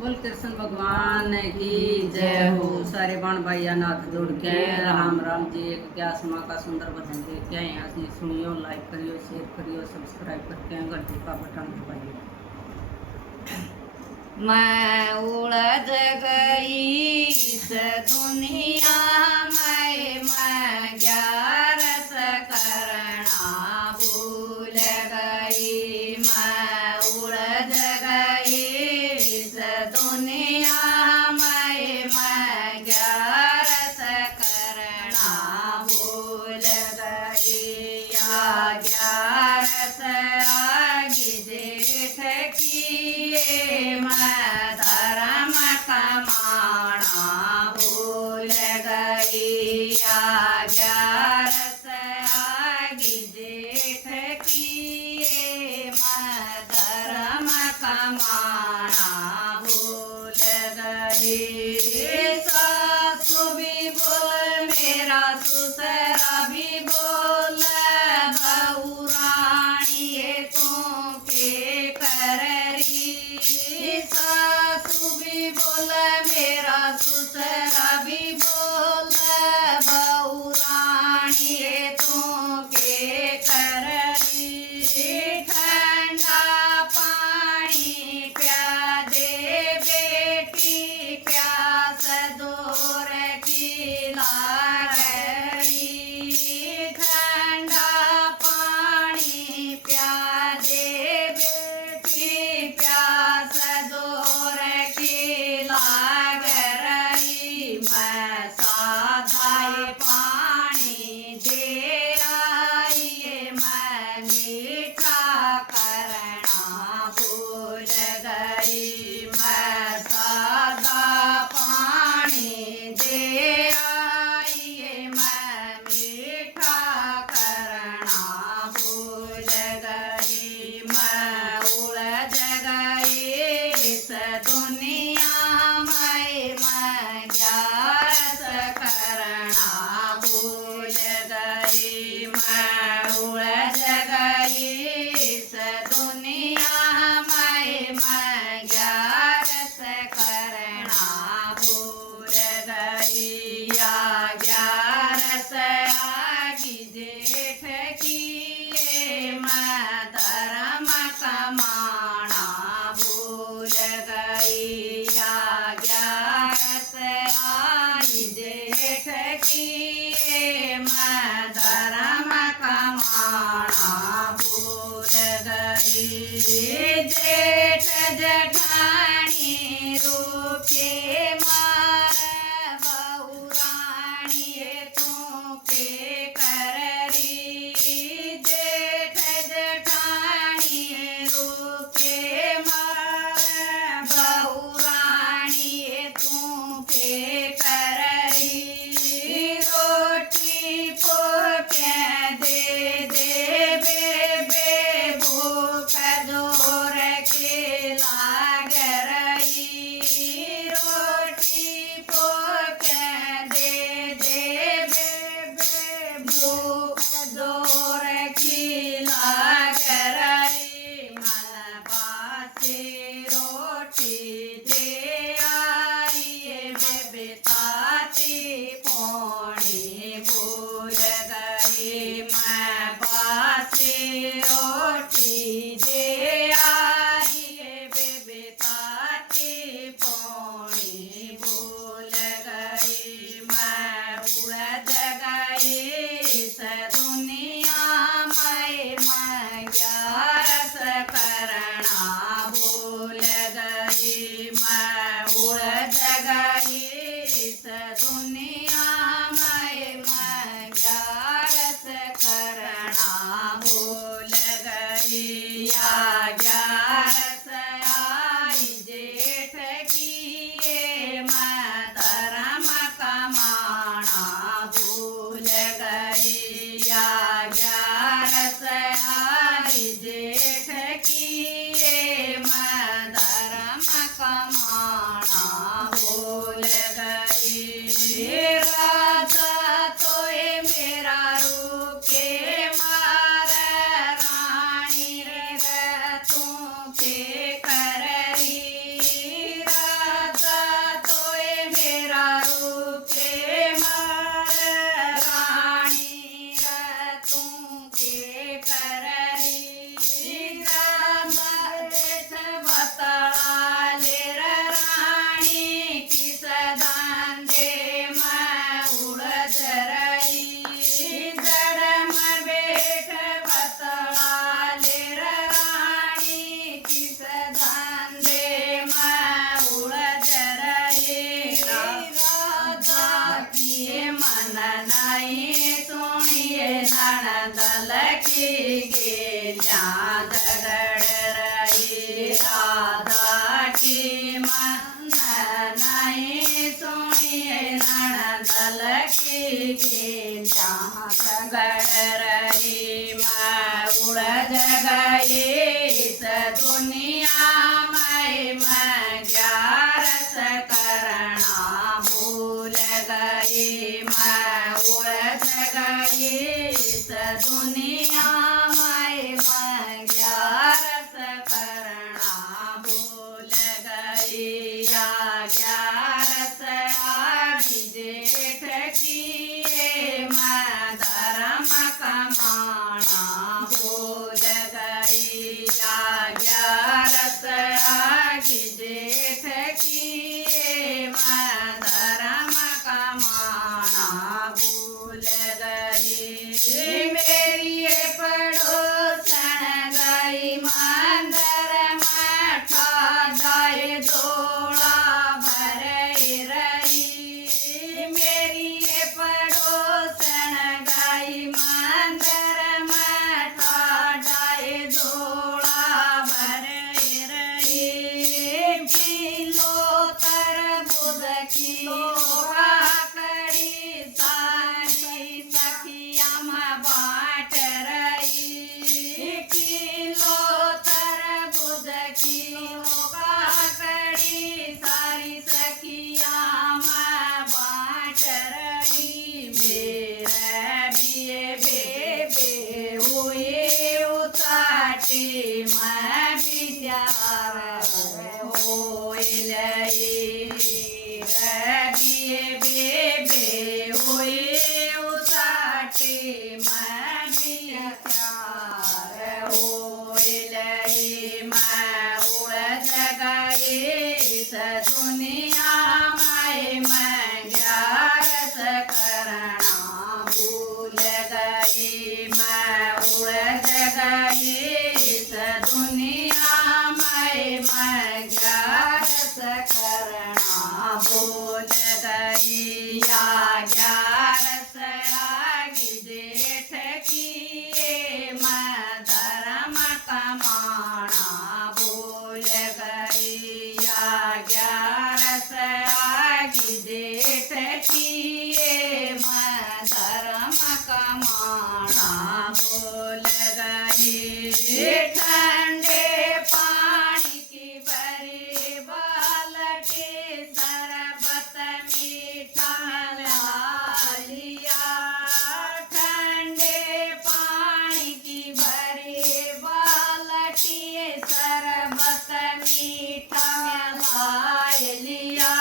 बोल कृष्ण भगवान की जय हो। सारे बाण भाइया नाथ जोड़ के राम राम जी। एक इक्यास माँ का सुंदर भजन लेके आए। यहाँ से सुनियो, लाइक करियो, शेयर करियो, सब्सक्राइब करके घंटे का बटन दबाइए। मैं उलझ गई इस दुनिया में, मैं ग्यारस करना भूल गई। मैं उलझ गई इस दुनिया में, मैं ग्यारस करना भूल गई। या ग्यारस आगी जेठ किए, मैं धर्म कमाना भूल गई। या ग्यारस आगी जेठ किए, मैं धर्म कमाना भूल गई। सासु भी बोल, मेरा ससुरा भी बोल, बहू रानी ये तू के कररी। सासु भी बोल, मेरा ससुरा भी बोल, बहू रानी ये तू के कररी। ठंडा पानी प्या दे बेटी, प्यास दूर की लागरी। ठंडा पानी प्या दे बेटी, प्यास दूर की लागरी। मैं सादा पानी दे आई, मैं मीठा करना भूल गई। मैं सादा पानी दे आई, मैं मीठा करना भूल गई। मैं उलझ गई इस दुनिया में, मैं ग्यारस करना भूल गई। मैं उलझ गई इस दुनिया में, मैं ग्यारस करना भूल गई। या ग्यारस आगी जेठ किए, मैं धर्म कमाना भूल गई। या ग्यारस आई जेठ किए, मैं धर्म कमाना भूल गई। जेठ जेठानी रूपे मार, बहू रानी तू के कररी। जेठ जेठानी रूपे मार, बहू रानी तू के कररी। रोटी पोके दे दे बेबे, भूख जोर के लाग रही। रोटी पोके दे दे बेबे, भूख जोर की लाग रही। मन बासी रोटी दे आई, बेबे ताती पानी भूल गई। मैं बासी रोटी दे आई, बेबे ताती पानी भूल गई। मैं उलझ गई इस दुनिया में, मैं ग्यारस करना भूल गई। गेल्या दगड रई राधा की मन नाही सुनिये नणदल की गेल्या दगड रई उड़द गई इस दुनिया में ग्यारस करना भूल गई मैं उड़द गई इस दुनिया में ग्यारस करना भूल गई या ग्यारस आगी जेठ किए मैं धर्म कमाना भूल गई या ग्यारस आगी जेठ किए मैं धर्म कमाना भूल गई मेरी पड़ोसन गई मंदिर मठा जाए दोड़ा भर रही मेरी पड़ोसन गई मंदिर मठा जाए दोड़ा भर रही किलो तरबूज किलो काकड़ी सारी सखिया में बाट रही किलो तरबूज किलो काकड़ी सारी सखिया में बाट रही मेरे बिये बेबे हुए उताटी मैं बिचार बिये बेबे हुए उताटी मैं बिचार मैं उड़द गई इस दुनिया में ग्यारस करना भूल गई मैं उड़द गई इस दुनिया में ग्यारस करना भूल गई या ग्यारस आगी जेठ किए मैं धर्म कमाना भूल गई या ग्यारस आगी जेठ किए मैं धर्म कमाना भूल गई ठंडे पानी की भरी बाल्टी शरबत मीठा ला लिया ठंडे पानी की भरी बाल्टी शरबत मीठा ला लिया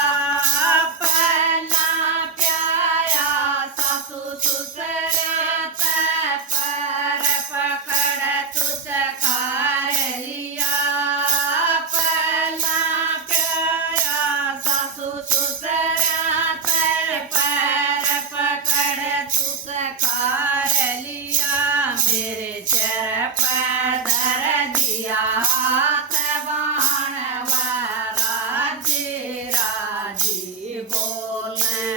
पहला प्याया सासू ससुरात पर पकड़ तुझ खार लिया पहला प्याया सासू ससुरात पर पकड़ तुझ खार लिया मेरे चर पर धर दिया हाथ बाण राजी राजी बोले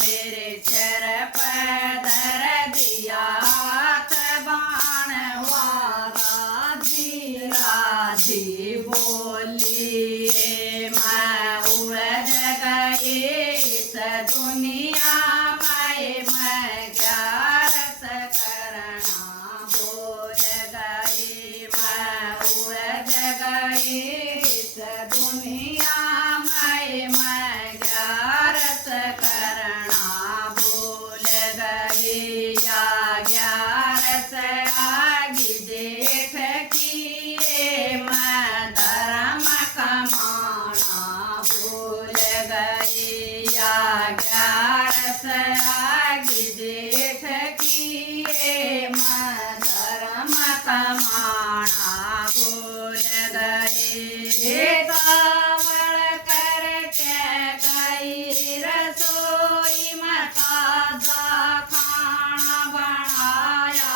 मेरे चर पर धर दिया हाथ बाण राजी राजी बोली मैं उड़द गई इस दुनिया में ग्यारस करना भूल गई मैं उड़द गई इस दुनिया में ग्यारस करना भूल गई या ग्यारस आगी जेठ किए मैं धर्म कमाना भूल गई या ग्यारस आगी जेठ किए मैं धर्म कमाना भूल गई कावड़ करके गई रसोई में ताजा खाना बनाया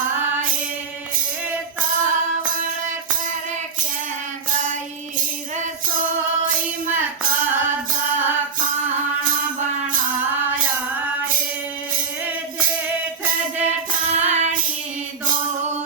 कावड़ करके गई रसोई में ताजा खाना बनाया जेठ जेठानी दो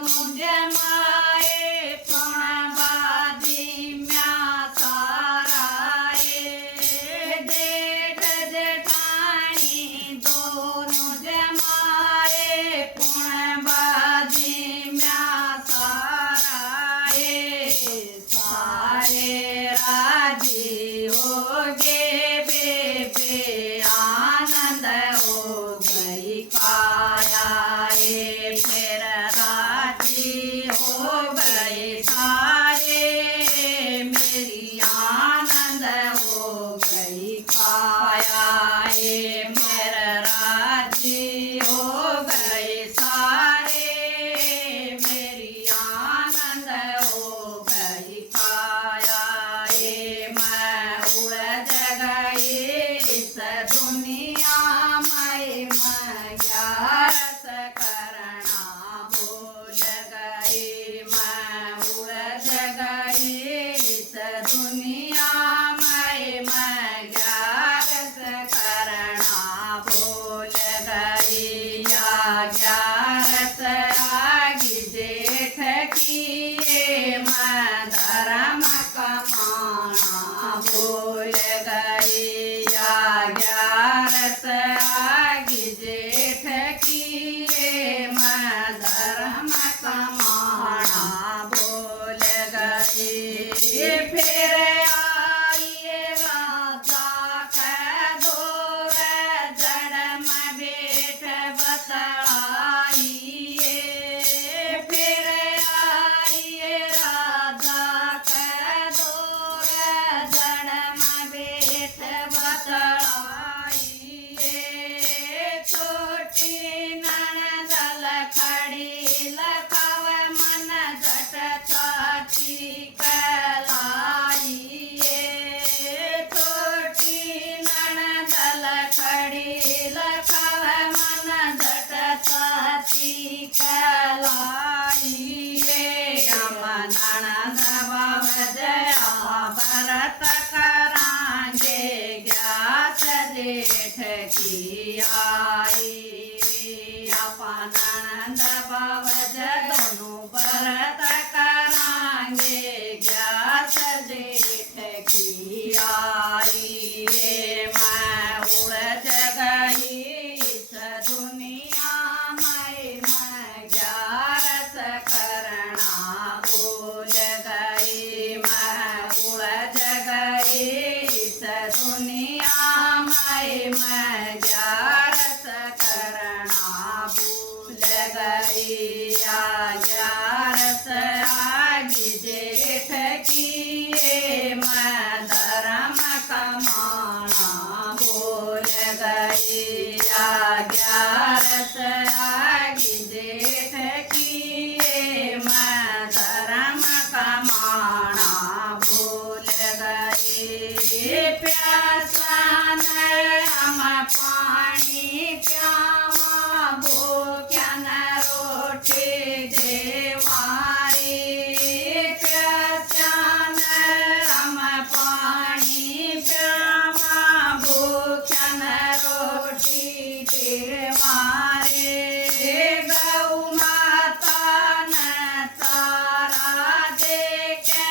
दुनिया मैं ग्यारस करना भूल गई या ग्यारस आगी जेठ की मैं धर्म कमाना भूल गई या ग्यारस आगी जेठ की मैं धर्म कमाना भूल गई फिर आइए राजा के दौर जन्म बेट बतलाइए फिर आइए राजा के दौर जन्म बेट बतलाइए छोटी ननदल खड़ी लखव मन झट छाती छोटी ननदल खड़ी लखव मन झट छाती ननद बाब जया भरत करांगे ज्ञात जेठ की आई ननद बाब दोनों भरत करांगे ज्ञात जेठ की आई मैं उड़ज गई इस दुनिया मैं ग्यारस करना भूल गई मैं उड़ज गई इस दुनिया मैं ग्यारस करना भूल गई या ग्यारस आगी जेठ की मैं धर्म कमाना भूल गई या ग्यारस आगी जेठ की मैं धर्म कमाना भूल गई प्यासा हम पानी प्यावा भूख्या न रोटी देवारी प्यासा हम पानी प्यावा भूख्या न रोटी देवारी गौ माता न तारा दे के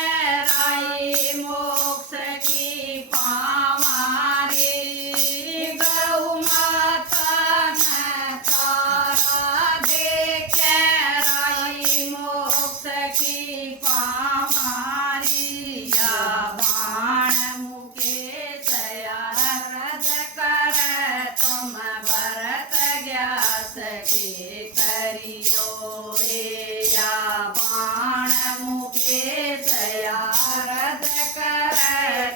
राई मोक्ष की पावारी गौ माता न तारा दे के राई मोक्ष की पावारी या बाण मुके सयारद कर तुम भरत ग्यास के करियो या बाण मुके सयारद कर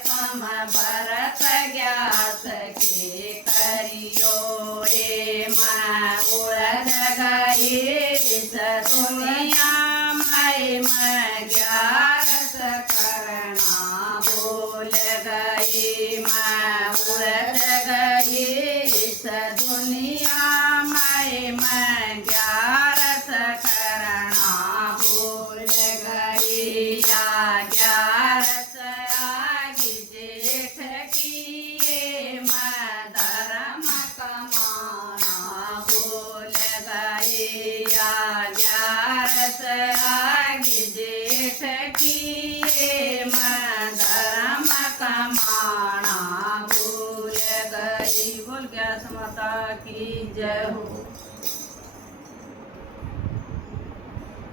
तुम भरत ग्यास के करियो मैं उड़द गई इस दुनिया मैं ग्यारस करना भूल गई मैं उड़द गई इस दुनिया मैं ग्यारस करना भूल गई या ग्यारस आगी जेठ की मैं धर्म कमाना भूल गई या ग्यारस आगी जेठ की मैं धर्म कमाना भूल गई। बोल ग्यास माता की जय हो।